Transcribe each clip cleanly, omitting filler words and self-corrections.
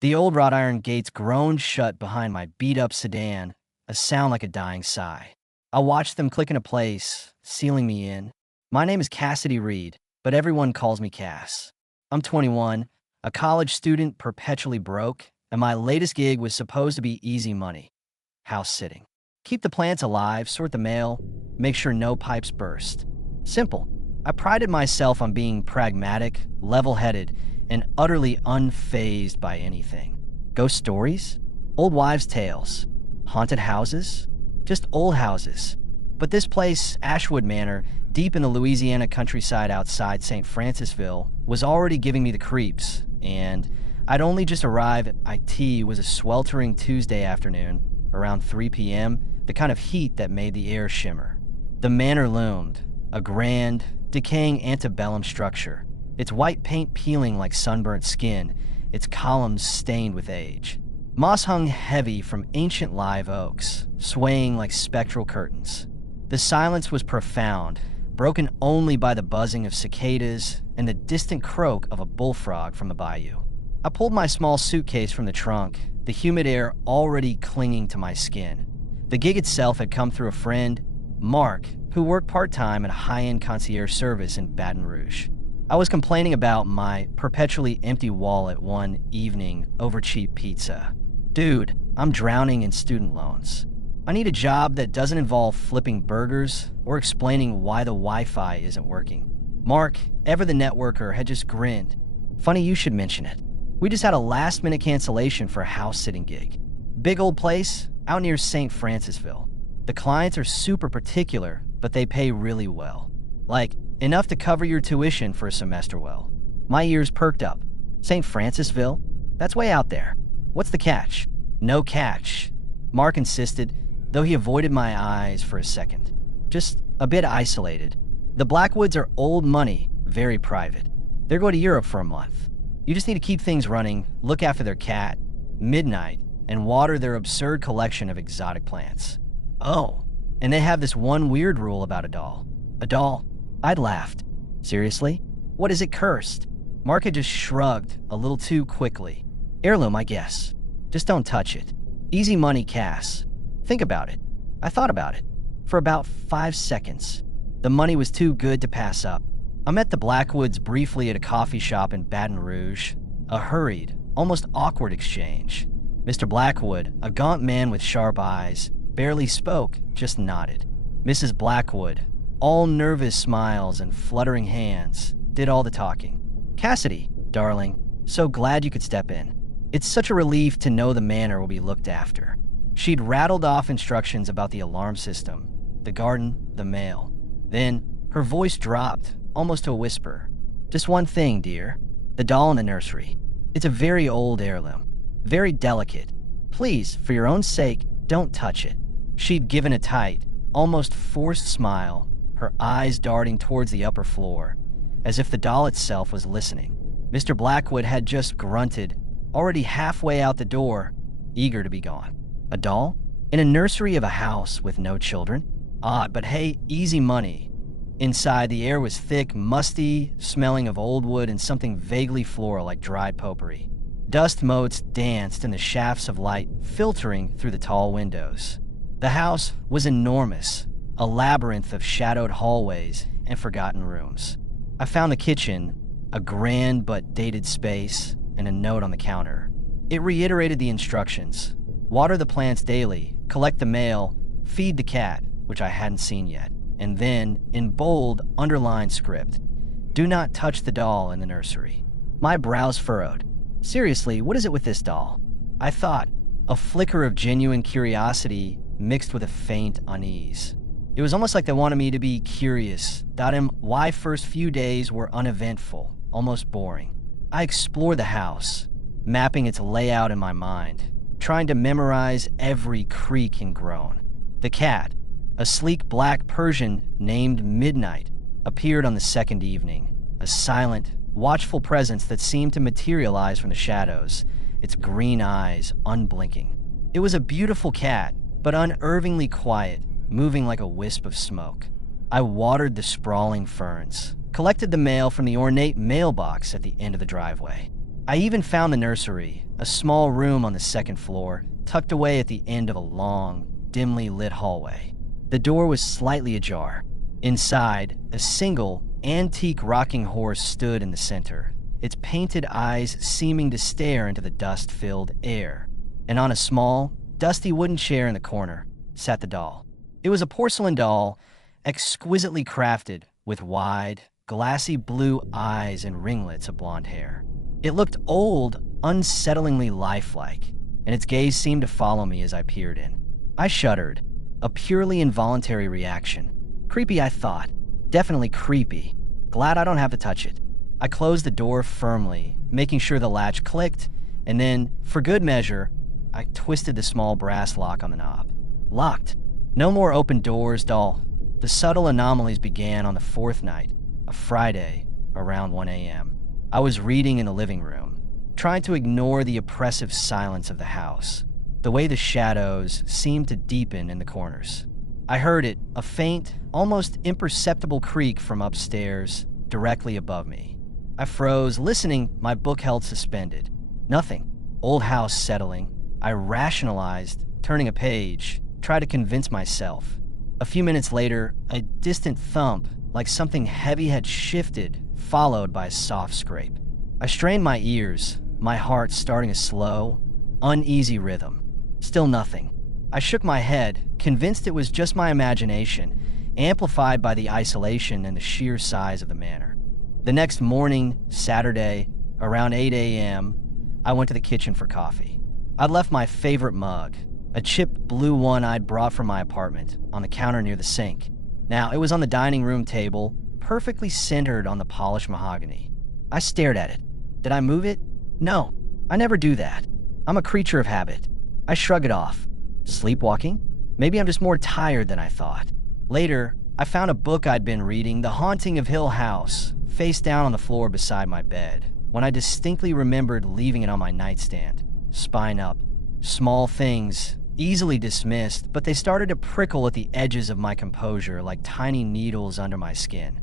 The old wrought iron gates groaned shut behind my beat-up sedan, a sound like a dying sigh. I watched them click into place, sealing me in. My name is Cassidy Reed, but everyone calls me Cass. I'm 21, a college student perpetually broke, and my latest gig was supposed to be easy money. House sitting. Keep the plants alive, sort the mail, make sure no pipes burst. Simple. I prided myself on being pragmatic, level-headed, and utterly unfazed by anything. Ghost stories? Old wives' tales? Haunted houses? Just old houses. But this place, Ashwood Manor, deep in the Louisiana countryside outside St. Francisville, was already giving me the creeps, and I'd only just arrived at IT was a sweltering Tuesday afternoon, around 3 p.m., the kind of heat that made the air shimmer. The manor loomed, a grand, decaying antebellum structure, its white paint peeling like sunburnt skin, its columns stained with age. Moss hung heavy from ancient live oaks, swaying like spectral curtains. The silence was profound, broken only by the buzzing of cicadas and the distant croak of a bullfrog from the bayou. I pulled my small suitcase from the trunk, the humid air already clinging to my skin. The gig itself had come through a friend, Mark, who worked part-time at a high-end concierge service in Baton Rouge. I was complaining about my perpetually empty wallet one evening over cheap pizza. Dude, I'm drowning in student loans. I need a job that doesn't involve flipping burgers or explaining why the Wi-Fi isn't working. Mark, ever the networker, had just grinned. Funny you should mention it. We just had a last-minute cancellation for a house-sitting gig. Big old place, out near St. Francisville. The clients are super particular, but they pay really well. Like, enough to cover your tuition for a semester well. My ears perked up. St. Francisville? That's way out there. What's the catch? No catch. Mark insisted, though he avoided my eyes for a second. Just a bit isolated. The Blackwoods are old money, very private. They're going to Europe for a month. You just need to keep things running, look after their cat, midnight, and water their absurd collection of exotic plants. Oh, and they have this one weird rule about a doll. A doll? I'd laughed. Seriously? What is it cursed? Mark had just shrugged a little too quickly. Heirloom, I guess. Just don't touch it. Easy money, Cass. Think about it. I thought about it. For about 5 seconds. The money was too good to pass up. I met the Blackwoods briefly at a coffee shop in Baton Rouge. A hurried, almost awkward exchange. Mr. Blackwood, a gaunt man with sharp eyes, barely spoke, just nodded. Mrs. Blackwood, all nervous smiles and fluttering hands, did all the talking. Cassidy, darling, so glad you could step in. It's such a relief to know the manor will be looked after. She'd rattled off instructions about the alarm system, the garden, the mail. Then, her voice dropped, almost to a whisper. Just one thing, dear. The doll in the nursery. It's a very old heirloom. Very delicate. Please, for your own sake, don't touch it. She'd given a tight, almost forced smile, her eyes darting towards the upper floor, as if the doll itself was listening. Mr. Blackwood had just grunted, already halfway out the door, eager to be gone. A doll? In a nursery of a house with no children? Odd, but hey, easy money. Inside, the air was thick, musty, smelling of old wood and something vaguely floral like dried potpourri. Dust motes danced in the shafts of light filtering through the tall windows. The house was enormous, a labyrinth of shadowed hallways and forgotten rooms. I found the kitchen, a grand but dated space, and a note on the counter. It reiterated the instructions. Water the plants daily, collect the mail, feed the cat, which I hadn't seen yet, and then, in bold, underlined script, do not touch the doll in the nursery. My brows furrowed. Seriously, what is it with this doll? I thought, a flicker of genuine curiosity mixed with a faint unease. It was almost like they wanted me to be curious, doubting why first few days were uneventful, almost boring. I explored the house, mapping its layout in my mind, trying to memorize every creak and groan. The cat, a sleek black Persian named Midnight, appeared on the second evening, a silent, watchful presence that seemed to materialize from the shadows, its green eyes unblinking. It was a beautiful cat, but unnervingly quiet, moving like a wisp of smoke. I watered the sprawling ferns, collected the mail from the ornate mailbox at the end of the driveway. I even found the nursery, a small room on the second floor, tucked away at the end of a long, dimly lit hallway. The door was slightly ajar. Inside, a single, antique rocking horse stood in the center, its painted eyes seeming to stare into the dust-filled air. And on a small, dusty wooden chair in the corner sat the doll. It was a porcelain doll, exquisitely crafted, with wide, glassy blue eyes and ringlets of blonde hair. It looked old, unsettlingly lifelike, and its gaze seemed to follow me as I peered in. I shuddered, a purely involuntary reaction. Creepy, I thought. Definitely creepy. Glad I don't have to touch it. I closed the door firmly, making sure the latch clicked, and then, for good measure, I twisted the small brass lock on the knob. Locked. No more open doors, doll. The subtle anomalies began on the fourth night, a Friday, around 1 a.m. I was reading in the living room, trying to ignore the oppressive silence of the house, the way the shadows seemed to deepen in the corners. I heard it, a faint, almost imperceptible creak from upstairs, directly above me. I froze, listening, my book held suspended. Nothing. Old house settling. I rationalized, turning a page, tried to convince myself. A few minutes later, a distant thump, like something heavy had shifted, followed by a soft scrape. I strained my ears, my heart starting a slow, uneasy rhythm. Still nothing. I shook my head, convinced it was just my imagination, amplified by the isolation and the sheer size of the manor. The next morning, Saturday, around 8 a.m., I went to the kitchen for coffee. I'd left my favorite mug, a chipped blue one I'd brought from my apartment, on the counter near the sink. Now, it was on the dining room table, perfectly centered on the polished mahogany. I stared at it. Did I move it? No, I never do that. I'm a creature of habit. I shrug it off. Sleepwalking? Maybe I'm just more tired than I thought. Later, I found a book I'd been reading, The Haunting of Hill House, face down on the floor beside my bed, when I distinctly remembered leaving it on my nightstand, spine up. Small things, easily dismissed, but they started to prickle at the edges of my composure like tiny needles under my skin.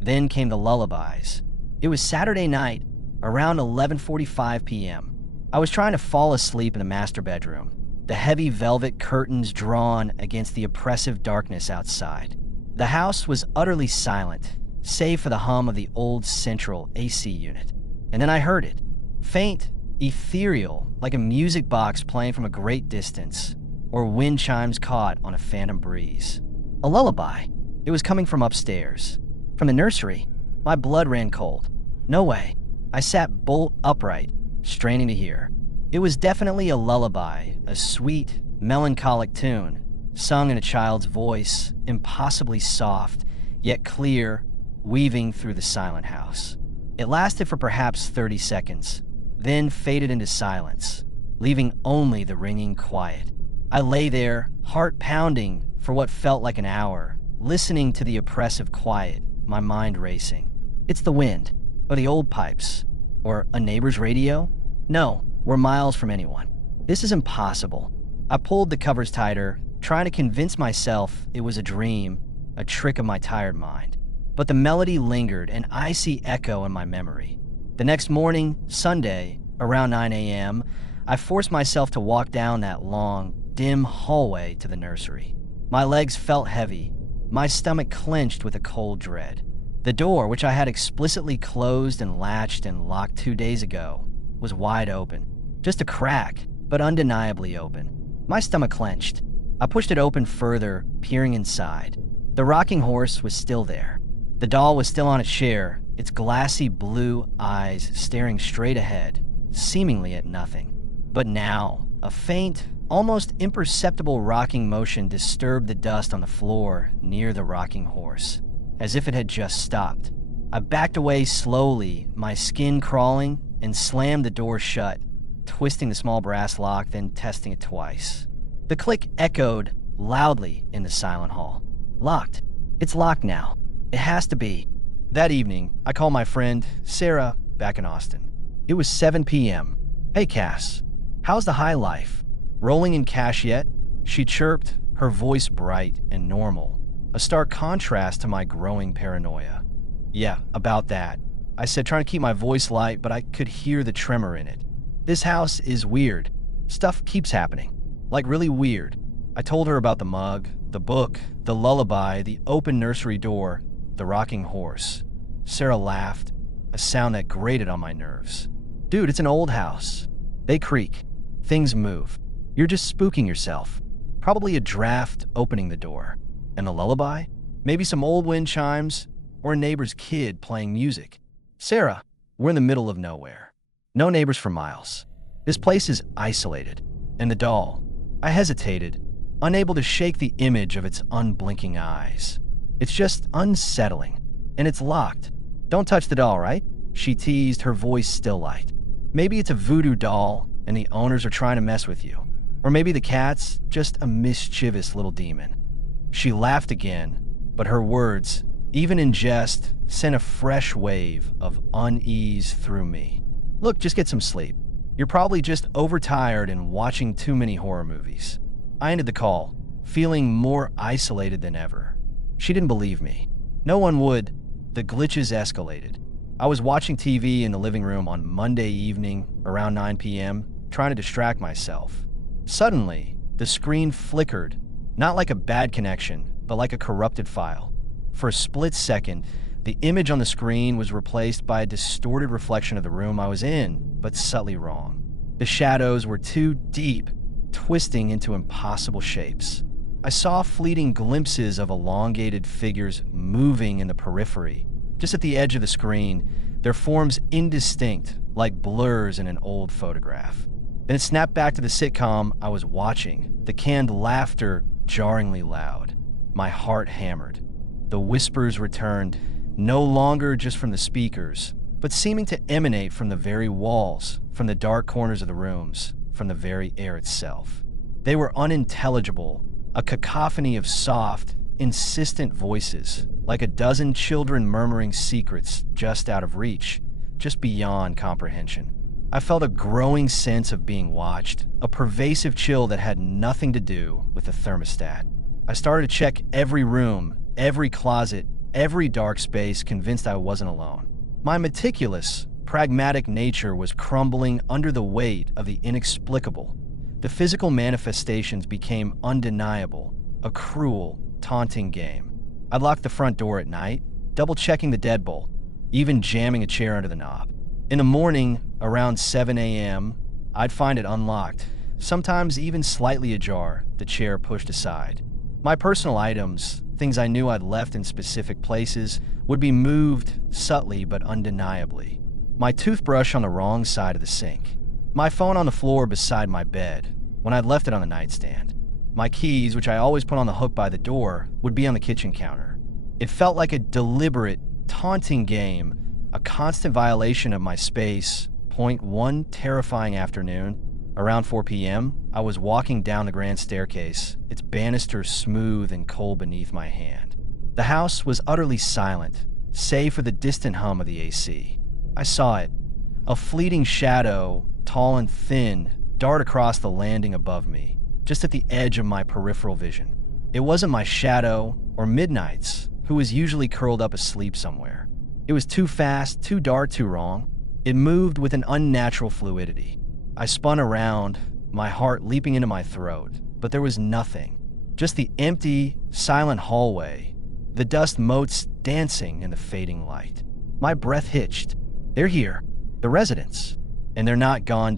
Then came the lullabies. It was Saturday night, around 11:45 p.m. I was trying to fall asleep in the master bedroom, the heavy velvet curtains drawn against the oppressive darkness outside. The house was utterly silent, save for the hum of the old central AC unit. And then I heard it, faint, ethereal, like a music box playing from a great distance, or wind chimes caught on a phantom breeze. A lullaby. It was coming from upstairs. From the nursery. My blood ran cold. No way. I sat bolt upright, straining to hear. It was definitely a lullaby, a sweet, melancholic tune, sung in a child's voice, impossibly soft, yet clear, weaving through the silent house. It lasted for perhaps 30 seconds, then faded into silence, leaving only the ringing quiet. I lay there, heart pounding, for what felt like an hour, listening to the oppressive quiet, my mind racing. It's the wind, or the old pipes, or a neighbor's radio? No, we're miles from anyone. This is impossible. I pulled the covers tighter, trying to convince myself it was a dream, a trick of my tired mind. But the melody lingered, an icy echo in my memory. The next morning, Sunday, around 9 a.m., I forced myself to walk down that long, dim hallway to the nursery. My legs felt heavy, my stomach clenched with a cold dread. The door, which I had explicitly closed and latched and locked 2 days ago, was wide open. Just a crack, but undeniably open. My stomach clenched. I pushed it open further, peering inside. The rocking horse was still there. The doll was still on a chair, its glassy blue eyes staring straight ahead, seemingly at nothing. But now, a faint, almost imperceptible rocking motion disturbed the dust on the floor near the rocking horse, as if it had just stopped. I backed away slowly, my skin crawling, and slammed the door shut, twisting the small brass lock, then testing it twice. The click echoed loudly in the silent hall. Locked. It's locked now. It has to be. That evening, I called my friend, Sarah, back in Austin. It was 7 p.m. Hey, Cass. How's the high life? Rolling in cash yet? She chirped, her voice bright and normal, a stark contrast to my growing paranoia. Yeah, about that. I said, trying to keep my voice light, but I could hear the tremor in it. This house is weird. Stuff keeps happening. Like really weird. I told her about the mug, the book, the lullaby, the open nursery door, the rocking horse. Sarah laughed, a sound that grated on my nerves. Dude, it's an old house. They creak. Things move. You're just spooking yourself. Probably a draft opening the door. And the lullaby? Maybe some old wind chimes, or a neighbor's kid playing music. Sarah, we're in the middle of nowhere. No neighbors for miles. This place is isolated. And the doll. I hesitated, unable to shake the image of its unblinking eyes. It's just unsettling. And it's locked. Don't touch the doll, right? She teased, her voice still light. Maybe it's a voodoo doll, and the owners are trying to mess with you. Or maybe the cat's just a mischievous little demon. She laughed again, but her words, even in jest, sent a fresh wave of unease through me. Look, just get some sleep. You're probably just overtired and watching too many horror movies. I ended the call, feeling more isolated than ever. She didn't believe me. No one would. The glitches escalated. I was watching TV in the living room on Monday evening around 9 p.m., trying to distract myself. Suddenly, the screen flickered, not like a bad connection, but like a corrupted file. For a split second, the image on the screen was replaced by a distorted reflection of the room I was in, but subtly wrong. The shadows were too deep, twisting into impossible shapes. I saw fleeting glimpses of elongated figures moving in the periphery, just at the edge of the screen, their forms indistinct, like blurs in an old photograph. Then it snapped back to the sitcom I was watching, the canned laughter jarringly loud. My heart hammered. The whispers returned, no longer just from the speakers, but seeming to emanate from the very walls, from the dark corners of the rooms, from the very air itself. They were unintelligible, a cacophony of soft, insistent voices, like a dozen children murmuring secrets just out of reach, just beyond comprehension. I felt a growing sense of being watched, a pervasive chill that had nothing to do with the thermostat. I started to check every room, every closet, every dark space, convinced I wasn't alone. My meticulous, pragmatic nature was crumbling under the weight of the inexplicable. The physical manifestations became undeniable, a cruel, taunting game. I'd lock the front door at night, double-checking the deadbolt, even jamming a chair under the knob. In the morning, around 7 a.m., I'd find it unlocked, sometimes even slightly ajar, the chair pushed aside. My personal items, things I knew I'd left in specific places, would be moved subtly but undeniably. My toothbrush on the wrong side of the sink. My phone on the floor beside my bed, when I'd left it on the nightstand. My keys, which I always put on the hook by the door, would be on the kitchen counter. It felt like a deliberate, taunting game, a constant violation of my space. One terrifying afternoon, around 4 p.m., I was walking down the grand staircase, its banisters smooth and cold beneath my hand. The house was utterly silent, save for the distant hum of the AC. I saw it, a fleeting shadow, tall and thin, dart across the landing above me, just at the edge of my peripheral vision. It wasn't my shadow, or Midnight's, who was usually curled up asleep somewhere. It was too fast, too dark, too wrong. It moved with an unnatural fluidity. I spun around, my heart leaping into my throat, but there was nothing. Just the empty, silent hallway, the dust motes dancing in the fading light. My breath hitched. They're here, the residents, and they're not gone.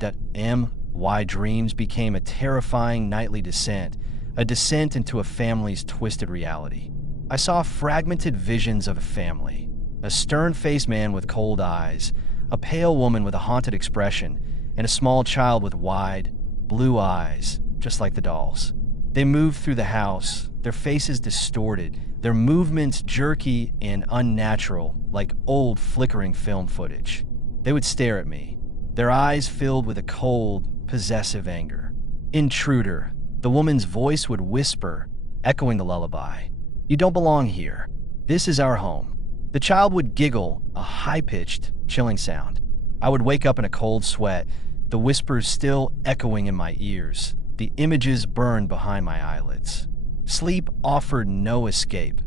My dreams became a terrifying nightly descent, a descent into a family's twisted reality. I saw fragmented visions of a family, a stern-faced man with cold eyes, a pale woman with a haunted expression, and a small child with wide, blue eyes, just like the dolls. They moved through the house, their faces distorted, their movements jerky and unnatural, like old flickering film footage. They would stare at me, their eyes filled with a cold, possessive anger. Intruder, the woman's voice would whisper, echoing the lullaby. You don't belong here. This is our home. The child would giggle, a high-pitched, chilling sound. I would wake up in a cold sweat, the whispers still echoing in my ears, the images burned behind my eyelids. Sleep offered no escape,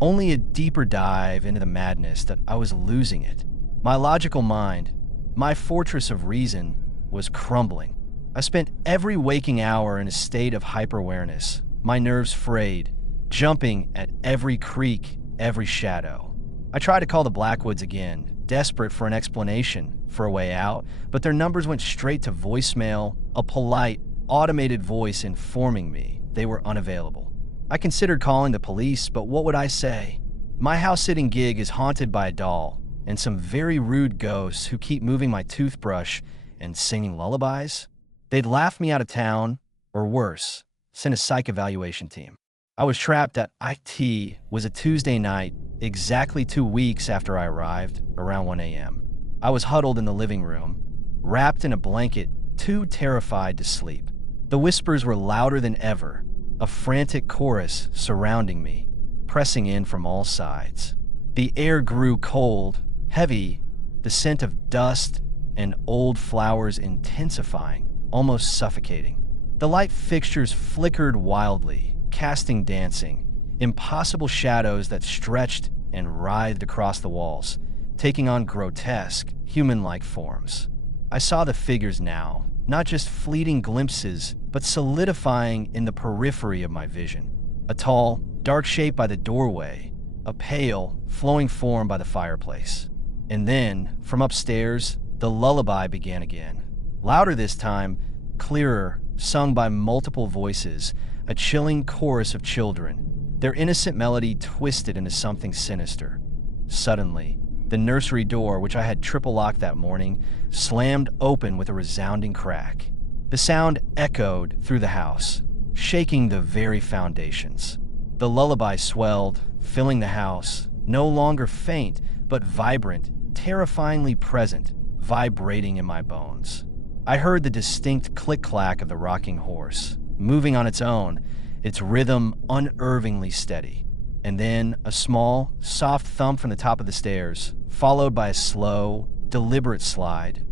only a deeper dive into the madness that I was losing it. My logical mind, my fortress of reason, was crumbling. I spent every waking hour in a state of hyper-awareness, my nerves frayed, jumping at every creak, every shadow. I tried to call the Blackwoods again, desperate for an explanation, for a way out, but their numbers went straight to voicemail, a polite, automated voice informing me they were unavailable. I considered calling the police, but what would I say? My house-sitting gig is haunted by a doll and some very rude ghosts who keep moving my toothbrush and singing lullabies. They'd laugh me out of town, or worse, send a psych evaluation team. I was trapped at IT was a Tuesday night, exactly 2 weeks after I arrived, around 1 a.m. I was huddled in the living room, wrapped in a blanket, too terrified to sleep. The whispers were louder than ever, a frantic chorus surrounding me, pressing in from all sides. The air grew cold, heavy, the scent of dust and old flowers intensifying, almost suffocating. The light fixtures flickered wildly, casting dancing, impossible shadows that stretched and writhed across the walls, taking on grotesque, human-like forms. I saw the figures now, not just fleeting glimpses, but solidifying in the periphery of my vision. A tall, dark shape by the doorway, a pale, flowing form by the fireplace. And then, from upstairs, the lullaby began again. Louder this time, clearer, sung by multiple voices, a chilling chorus of children, their innocent melody twisted into something sinister. Suddenly, the nursery door, which I had triple-locked that morning, slammed open with a resounding crack. The sound echoed through the house, shaking the very foundations. The lullaby swelled, filling the house, no longer faint, but vibrant, terrifyingly present, vibrating in my bones. I heard the distinct click-clack of the rocking horse, moving on its own, its rhythm unervingly steady. And then a small, soft thump from the top of the stairs, followed by a slow, deliberate slide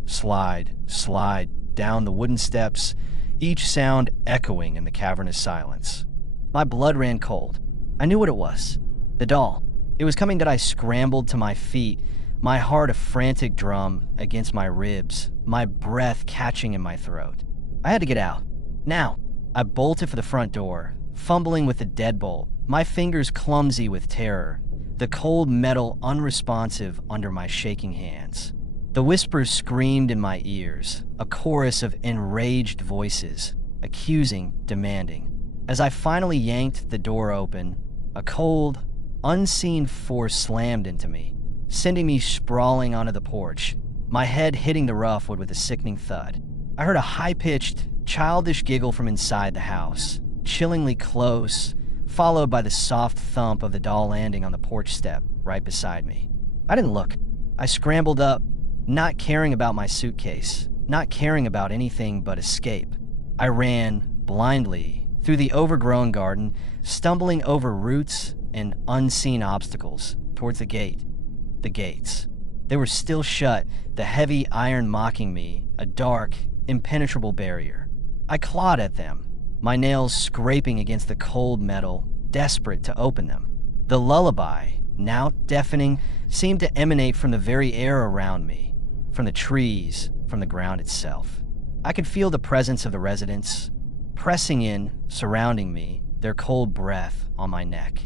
down the wooden steps, each sound echoing in the cavernous silence. My blood ran cold. I knew what it was. The doll. It was coming that I scrambled to my feet, my heart a frantic drum against my ribs, my breath catching in my throat. I had to get out. Now. I bolted for the front door, fumbling with the deadbolt, my fingers clumsy with terror, the cold metal unresponsive under my shaking hands. The whispers screamed in my ears, a chorus of enraged voices, accusing, demanding. As I finally yanked the door open, a cold, unseen force slammed into me, sending me sprawling onto the porch, my head hitting the rough wood with a sickening thud. I heard a high-pitched, childish giggle from inside the house, chillingly close, followed by the soft thump of the doll landing on the porch step right beside me. I didn't look. I scrambled up, not caring about my suitcase, not caring about anything but escape. I ran, blindly, through the overgrown garden, stumbling over roots and unseen obstacles, towards the gate. The gates. They were still shut, the heavy iron mocking me, a dark, impenetrable barrier. I clawed at them, my nails scraping against the cold metal, desperate to open them. The lullaby, now deafening, seemed to emanate from the very air around me, from the trees, from the ground itself. I could feel the presence of the residents, pressing in, surrounding me, their cold breath on my neck.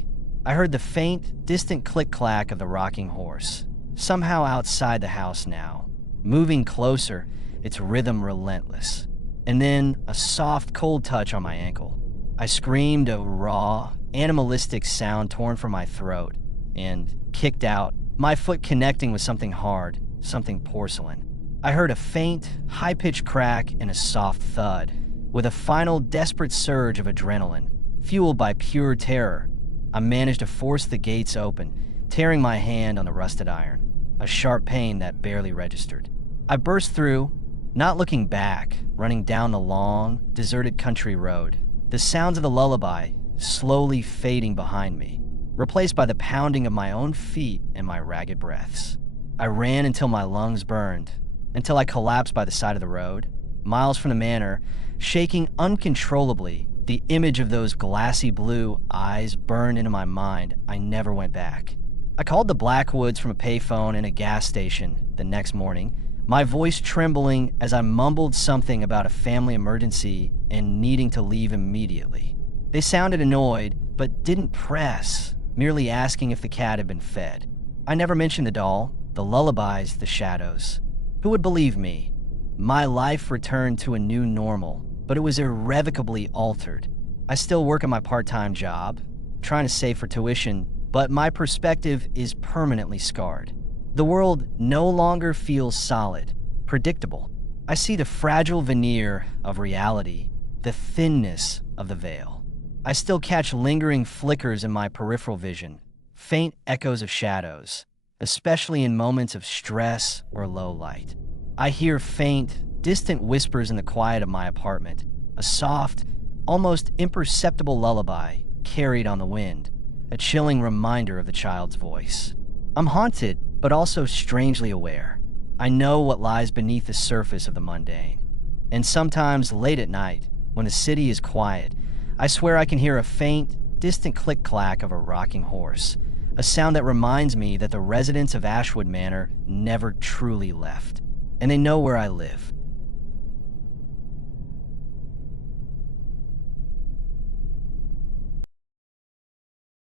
I heard the faint, distant click-clack of the rocking horse, somehow outside the house now, moving closer, its rhythm relentless. And then a soft, cold touch on my ankle. I screamed a raw, animalistic sound torn from my throat and kicked out, my foot connecting with something hard, something porcelain. I heard a faint, high-pitched crack and a soft thud, with a final desperate surge of adrenaline, fueled by pure terror. I managed to force the gates open, tearing my hand on the rusted iron, a sharp pain that barely registered. I burst through, not looking back, running down the long, deserted country road, the sounds of the lullaby slowly fading behind me, replaced by the pounding of my own feet and my ragged breaths. I ran until my lungs burned, until I collapsed by the side of the road, miles from the manor, shaking uncontrollably. The image of those glassy blue eyes burned into my mind. I never went back. I called the Blackwoods from a payphone in a gas station the next morning, my voice trembling as I mumbled something about a family emergency and needing to leave immediately. They sounded annoyed, but didn't press, merely asking if the cat had been fed. I never mentioned the doll, the lullabies, the shadows. Who would believe me? My life returned to a new normal, but it was irrevocably altered. I still work at my part-time job, trying to save for tuition, but my perspective is permanently scarred. The world no longer feels solid, predictable. I see the fragile veneer of reality, the thinness of the veil. I still catch lingering flickers in my peripheral vision, faint echoes of shadows, especially in moments of stress or low light. I hear faint, distant whispers in the quiet of my apartment, a soft, almost imperceptible lullaby carried on the wind, a chilling reminder of the child's voice. I'm haunted, but also strangely aware. I know what lies beneath the surface of the mundane. And sometimes late at night, when the city is quiet, I swear I can hear a faint, distant click-clack of a rocking horse, a sound that reminds me that the residents of Ashwood Manor never truly left, and they know where I live.